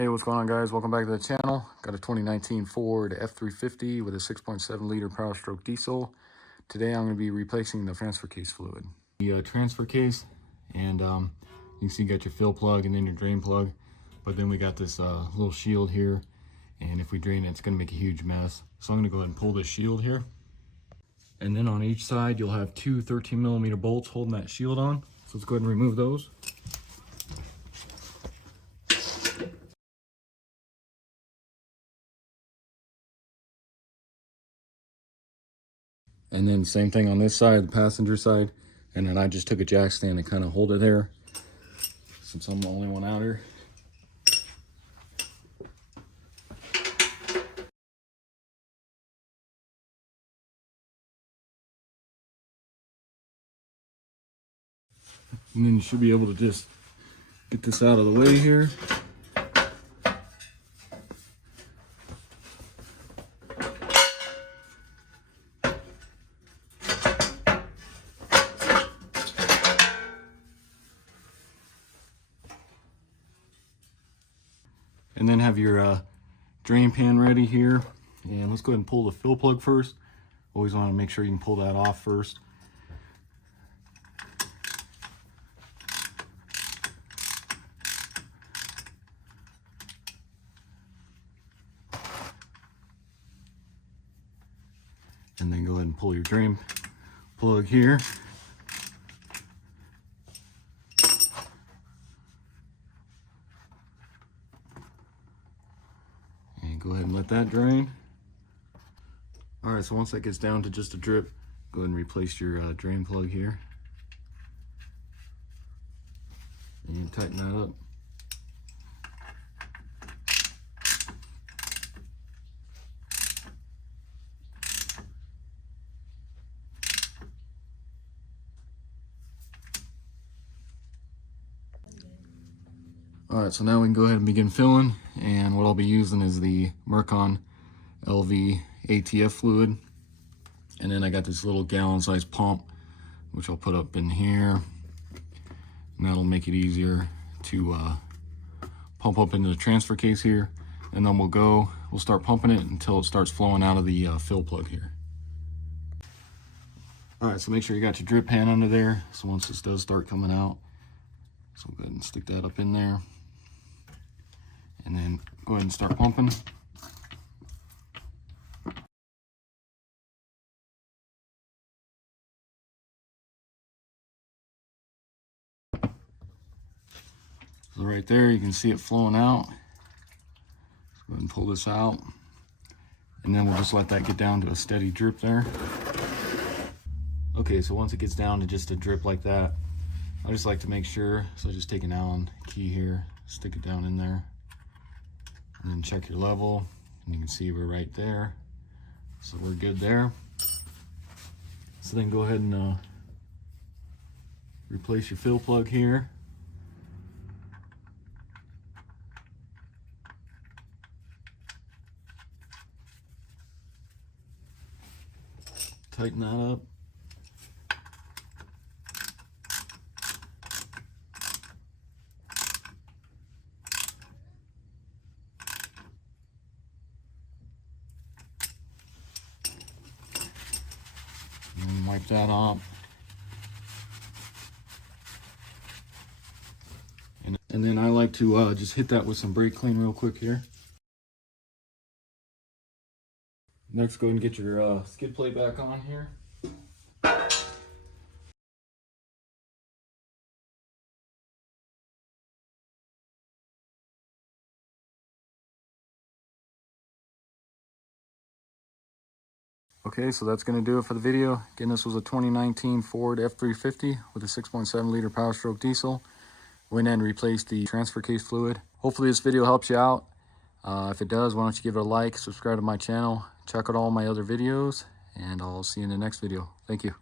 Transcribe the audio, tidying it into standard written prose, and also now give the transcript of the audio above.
Hey, what's going on, guys? Welcome back to the channel. Got a 2019 Ford F350 with a 6.7 liter power stroke diesel. Today I'm going to be replacing the transfer case fluid. The transfer case, and you can see you got your fill plug and then your drain plug, but then we got this little shield here, and if we drain it, it's going to make a huge mess. So I'm going to go ahead and pull this shield here, and then on each side you'll have two 13mm bolts holding that shield on. So let's go ahead and remove those. And then same thing on this side, the passenger side. And then I just took a jack stand and kind of hold it there, since I'm the only one out here. And then you should be able to just get this out of the way here. And then have your drain pan ready here. And let's go ahead and pull the fill plug first. Always want to make sure you can pull that off first. And then go ahead and pull your drain plug here. Go ahead and let that drain. All right, so once that gets down to just a drip, go ahead and replace your drain plug here. And tighten that up. All right, so now we can go ahead and begin filling, and what I'll be using is the Mercon LV ATF fluid, and then I got this little gallon-sized pump, which I'll put up in here, and that'll make it easier to pump up into the transfer case here, and then we'll start pumping it until it starts flowing out of the fill plug here. All right, so make sure you got your drip pan under there, so once this does start coming out, so go ahead and stick that up in there. And then go ahead and start pumping. So right there, you can see it flowing out. So go ahead and pull this out. And then we'll just let that get down to a steady drip there. Okay, so once it gets down to just a drip like that, I just like to make sure, so I just take an Allen key here, stick it down in there. And then check your level, and you can see we're right there. So we're good there. So then go ahead and replace your fill plug here. Tighten that up. And wipe that off. And then I like to just hit that with some brake clean real quick here. Next, go ahead and get your skid plate back on here. Okay, so that's going to do it for the video. Again, this was a 2019 Ford F350 with a 6.7 liter power stroke diesel. Went in and replaced the transfer case fluid. Hopefully this video helps you out. If it does, why don't you give it a like, subscribe to my channel, check out all my other videos, and I'll see you in the next video. Thank you.